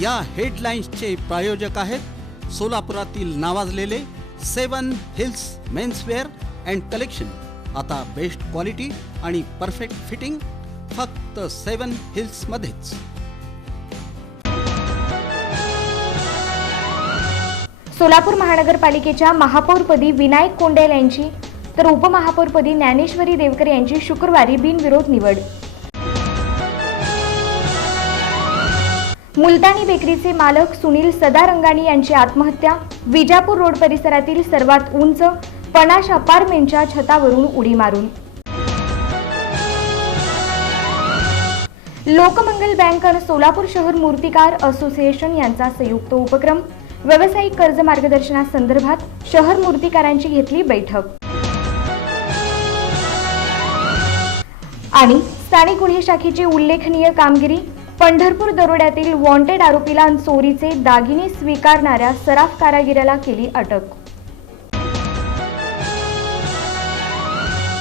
या हेडलाईन्सचे प्रायोजक आहेत सोलापुरातील नावाजलेले 7 हिल्स मेन्सवेअर अँड कलेक्शन. आता बेस्ट क्वालिटी आणि परफेक्ट फिटिंग फक्त 7 हिल्स मध्येच. सोलापूर महानगरपालिकेच्या महापौरपदी विनायक कोंडेल यांची तर उपमहापौरपदी ज्ञानेश्वरी देवकर यांची शुक्रवारी बिनविरोध निवड. मुलतानी बेकरीचे मालक सुनील सदारंगाणी यांची आत्महत्या. विजापूर रोड परिसरातील सर्वात उंच पनाश अपार्टमेंटच्या छतावरून उडी मारून. लोकमंगल बँक आणि सोलापूर शहर मूर्तिकार असोसिएशन यांचा संयुक्त उपक्रम. व्यावसायिक कर्ज मार्गदर्शनासंदर्भात शहर मूर्तिकारांची घेतली बैठक. आणि स्थानिक गुन्हे शाखेची उल्लेखनीय कामगिरी. पंढरपूर दरोड्यातील वॉन्टेड आरोपीला चोरीचे दागिने स्वीकारणाऱ्या सराफ कारागिराला केली अटक.